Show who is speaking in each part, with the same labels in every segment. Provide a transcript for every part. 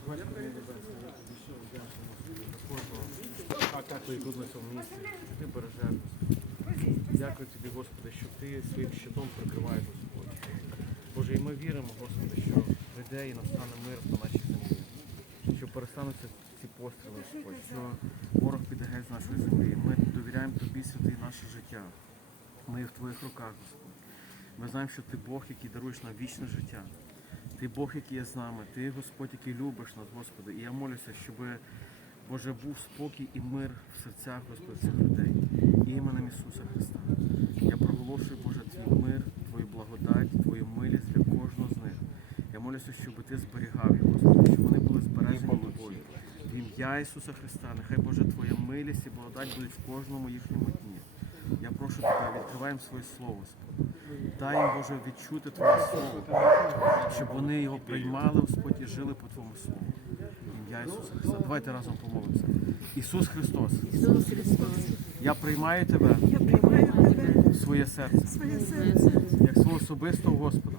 Speaker 1: Господи Небесний, я тобі ще вдячний, Господи, за кожного акта, який тут на цьому місці, що ти бережеш, Господи. Дякую тобі, Господи, що ти своїм щитом прикриваєш, Господь. Боже, і ми віримо, Господи, що прийде і настане мир на нашій землі, що перестануться ці постріли, Господь, що ворог піде геть з нашої землі. Ми довіряємо тобі, святий, наше життя. Ми в твоїх руках, Господь. Ми знаємо, що ти Бог, який даруєш нам вічне життя. Ти Бог, який є з нами, ти Господь, який любиш нас, Господи. І я молюся, щоб, Боже, був спокій і мир в серцях, Господи, цих людей. Іменем Ісуса Христа. Я проголошую, Боже, твій мир, твою благодать, твою милість для кожного з них. Я молюся, щоб ти зберігав їх, Господи, щоб вони були збережені тобою. В ім'я Ісуса Христа, нехай, Боже, твоя милість і благодать будуть в кожному їхньому дні. Я прошу тебе, відкриваємо своє слово, Господи. Дай їм, Боже, відчути Твоє Слово, щоб вони його приймали, Господь, і жили по Твоєму Слову. В ім'я Ісуса Христа. Давайте разом помолимося. Ісус Христос, я приймаю Тебе в своє серце, як свого особистого Господа.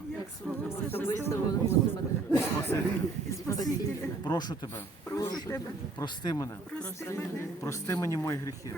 Speaker 1: Спасителя. Прошу Тебе, прости мене, прости мені мої гріхи.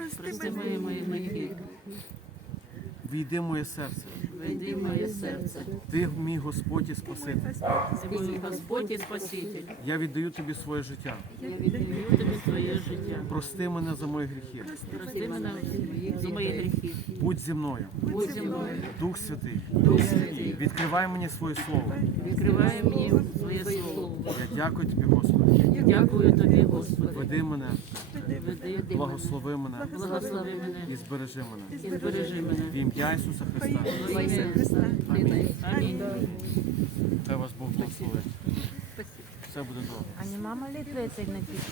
Speaker 1: Війди в моє серце.
Speaker 2: Війди в моє серце.
Speaker 1: Ти мій Господь і Спаситель.
Speaker 2: Ти мій Господь і Спаситель.
Speaker 1: Я віддаю тобі своє життя.
Speaker 2: Я віддаю тобі своє життя.
Speaker 1: Прости мене за мої гріхи.
Speaker 2: Прости мене за мої гріхи.
Speaker 1: Будь зі мною.
Speaker 2: Будь зі мною.
Speaker 1: Дух Святий.
Speaker 2: Дух Святий.
Speaker 1: Відкривай мені своє слово.
Speaker 2: Відкривай мені своє слово.
Speaker 1: Я дякую тобі, Господи.
Speaker 2: Дякую тобі, Господи.
Speaker 1: Веди мене,
Speaker 2: Веди,
Speaker 1: благослови мене
Speaker 2: благослови мене
Speaker 1: і збережи мене.
Speaker 2: і збережи мене.
Speaker 1: В ім'я Ісуса Христа.
Speaker 2: Во ім'я Христа.
Speaker 1: Амінь.
Speaker 2: Амінь.
Speaker 1: Хай вас Бог благословить. Все буде добре.
Speaker 3: А не мама ли твоя цель написана?